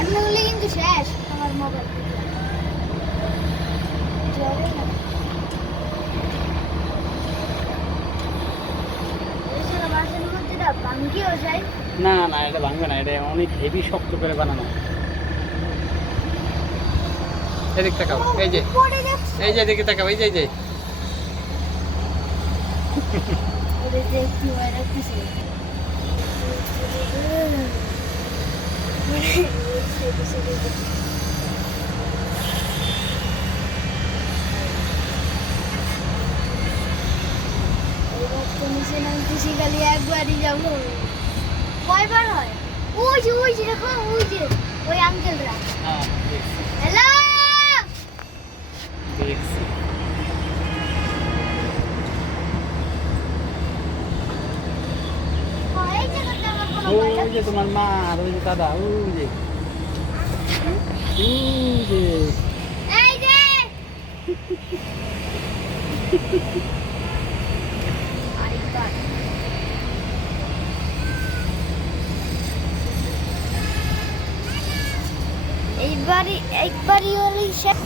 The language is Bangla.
এমনি হলে কিন্তু শেষ আমার মোবাইল চলে না। এছাড়া বাসের মধ্যে না ভাঙ্গিও যায়। না না, এটা ভাঙবে না, এটা অনেক হেভি শক্ত করে বানানো। এদিক তাকাও, এই যে পড়ে যাচ্ছে। এই যে এদিকে তাকাও, এই যে এই যে ওরে যে কি হয় রাখতেছে। এবার তো নিচে নামতেছি খালি একবারই যাবো। কয়বার হয়? ওই যে দেখো ওই যে ওই আঙ্কেলরা। হ্যাঁ দেখছি হ্যালো দেখছি। এই জায়গাটা আমার কোনো ওই ভয় যে লাগছে তোমার মা আর ওই যে দাদা, ওই যে ওই যে এই যে আরেকবার একবারই হলেই শেষ।